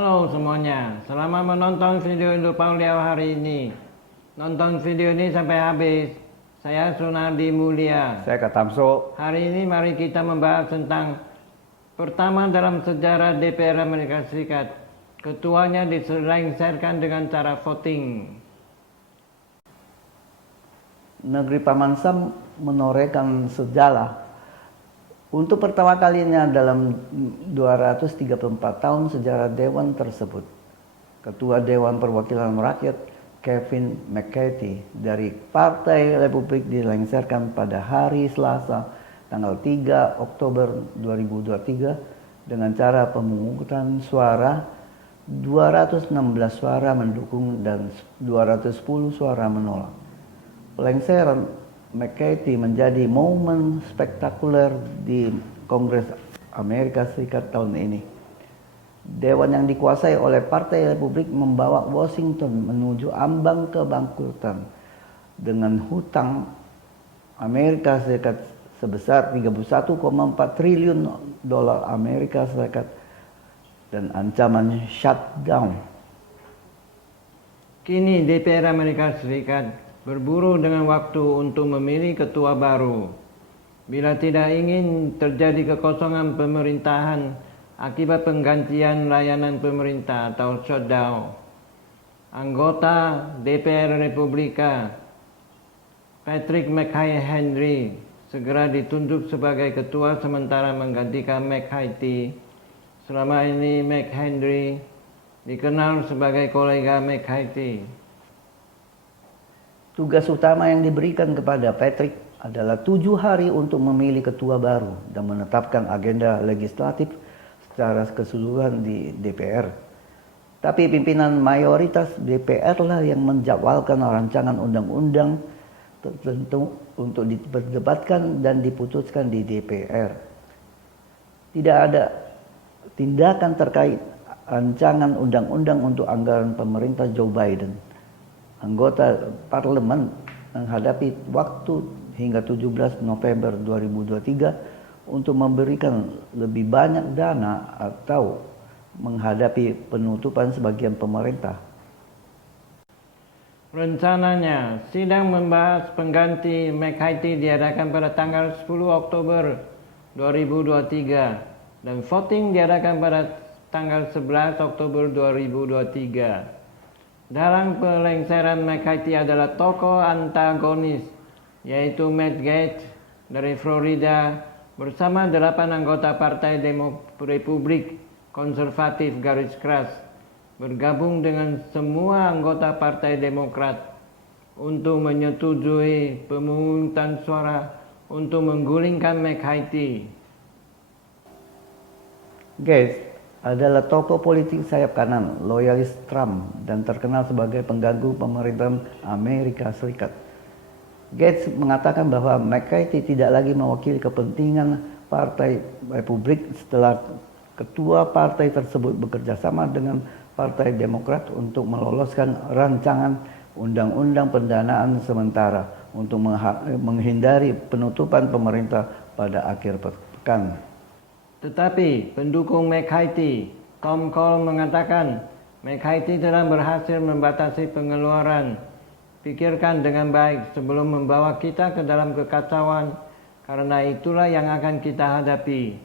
Halo semuanya, selamat menonton video Indo Pauliau hari ini. Nonton video ini sampai habis. Saya Sunardi Mulia. Saya Katamso. Hari ini mari kita membahas tentang pertama dalam sejarah DPR Amerika Serikat. Ketuanya diselengserkan dengan cara voting. Negeri Paman Sam menorehkan sejarah. Untuk pertama kalinya dalam 234 tahun sejarah Dewan tersebut, Ketua Dewan Perwakilan Rakyat Kevin McCarthy dari Partai Republik dilengserkan pada hari Selasa tanggal 3 Oktober 2023 dengan cara pemungutan suara 216 suara mendukung dan 210 suara menolak. Pelengseran McCarthy menjadi momen spektakuler di Kongres Amerika Serikat tahun ini. Dewan yang dikuasai oleh Partai Republik membawa Washington menuju ambang kebangkrutan dengan hutang Amerika Serikat sebesar 31,4 triliun dolar Amerika Serikat dan ancaman shutdown. Kini DPR Amerika Serikat berburu dengan waktu untuk memilih ketua baru. Bila tidak ingin terjadi kekosongan pemerintahan akibat penggantian layanan pemerintah atau shutdown, anggota DPR Republika Patrick McHenry segera ditunjuk sebagai ketua sementara menggantikan McCarthy. Selama ini McHenry dikenal sebagai kolega McCarthy. Tugas utama yang diberikan kepada Patrick adalah 7 hari untuk memilih ketua baru dan menetapkan agenda legislatif secara keseluruhan di DPR. Tapi pimpinan mayoritas DPR lah yang menjadwalkan rancangan undang-undang tertentu untuk diperdebatkan dan diputuskan di DPR. Tidak ada tindakan terkait rancangan undang-undang untuk anggaran pemerintah Joe Biden. Anggota parlemen menghadapi waktu hingga 17 November 2023 untuk memberikan lebih banyak dana atau menghadapi penutupan sebagian pemerintah. Rencananya, sidang membahas pengganti McCarthy diadakan pada tanggal 10 Oktober 2023 dan voting diadakan pada tanggal 11 Oktober 2023. Dalam pelengseran McCarthy adalah tokoh antagonis, yaitu Matt Gaetz dari Florida bersama 8 anggota Partai Republik Konservatif garis keras bergabung dengan semua anggota Partai Demokrat untuk menyetujui pemungutan suara untuk menggulingkan McCarthy. Gaetz adalah tokoh politik sayap kanan, loyalis Trump, dan terkenal sebagai pengganggu pemerintahan Amerika Serikat. Gaetz mengatakan bahwa McCarthy tidak lagi mewakili kepentingan Partai Republik setelah ketua partai tersebut bekerja sama dengan Partai Demokrat untuk meloloskan rancangan undang-undang pendanaan sementara untuk menghindari penutupan pemerintah pada akhir pekan. Tetapi pendukung McCarthy, Tom Cole mengatakan McCarthy telah berhasil membatasi pengeluaran. Pikirkan dengan baik sebelum membawa kita ke dalam kekacauan, karena itulah yang akan kita hadapi.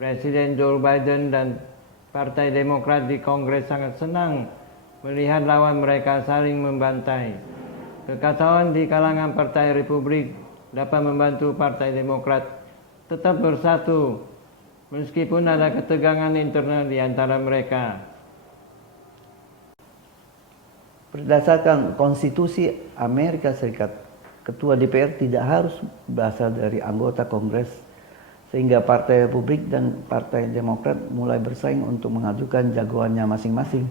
Presiden Joe Biden dan Partai Demokrat di Kongres sangat senang melihat lawan mereka saling membantai. Kekacauan di kalangan Partai Republik dapat membantu Partai Demokrat tetap bersatu meskipun ada ketegangan internal di antara mereka. Berdasarkan konstitusi Amerika Serikat, ketua DPR tidak harus berasal dari anggota Kongres, sehingga Partai Republik dan Partai Demokrat mulai bersaing untuk mengajukan jagoannya masing-masing.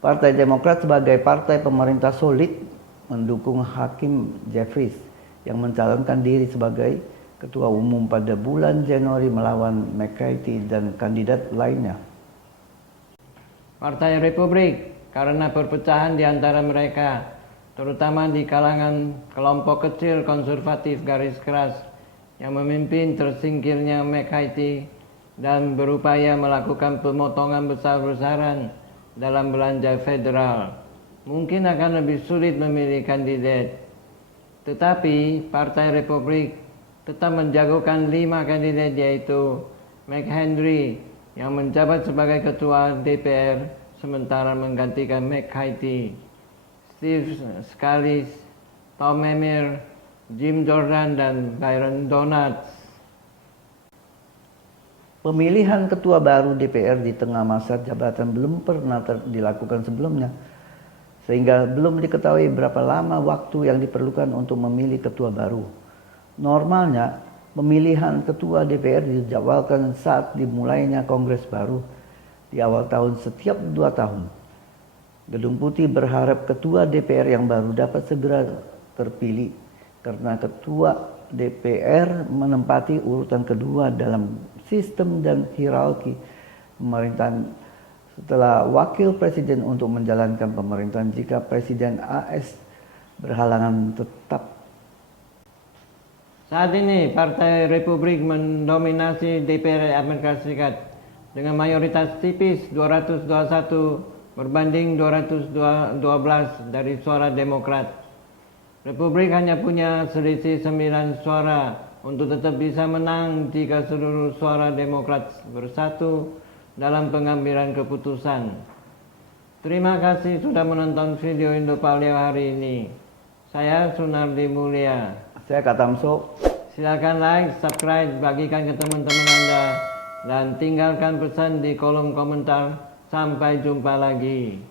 Partai Demokrat sebagai partai pemerintah solid mendukung Hakim Jeffries yang mencalonkan diri sebagai Ketua Umum pada bulan Januari melawan McCarthy dan kandidat lainnya. Partai Republik karena perpecahan di antara mereka, terutama di kalangan kelompok kecil konservatif garis keras yang memimpin tersingkirnya McCarthy dan berupaya melakukan pemotongan besar-besaran dalam belanja federal, mungkin akan lebih sulit memilih kandidat. Tetapi Partai Republik tetap menjagokan 5 kandidat, yaitu McHenry yang menjabat sebagai Ketua DPR sementara menggantikan McCarthy, Steve Scalise, Tom Emmer, Jim Jordan, dan Byron Donalds. Pemilihan ketua baru DPR di tengah masa jabatan belum pernah dilakukan sebelumnya, sehingga belum diketahui berapa lama waktu yang diperlukan untuk memilih ketua baru. Normalnya, pemilihan ketua DPR dijadwalkan saat dimulainya Kongres baru di awal tahun setiap 2 tahun. Gedung Putih berharap ketua DPR yang baru dapat segera terpilih karena ketua DPR menempati urutan kedua dalam sistem dan hierarki pemerintahan setelah wakil presiden untuk menjalankan pemerintahan jika Presiden AS berhalangan tetap. Saat ini Partai Republik mendominasi DPR Amerika Serikat dengan mayoritas tipis 221 berbanding 212 dari suara Demokrat. Republik hanya punya selisih 9 suara untuk tetap bisa menang jika seluruh suara Demokrat bersatu dalam pengambilan keputusan. Terima kasih sudah menonton video Indopaleo hari ini. Saya Sunardi Mulia. Saya Katamso. Silakan like, subscribe, bagikan ke teman-teman Anda, dan tinggalkan pesan di kolom komentar. Sampai jumpa lagi.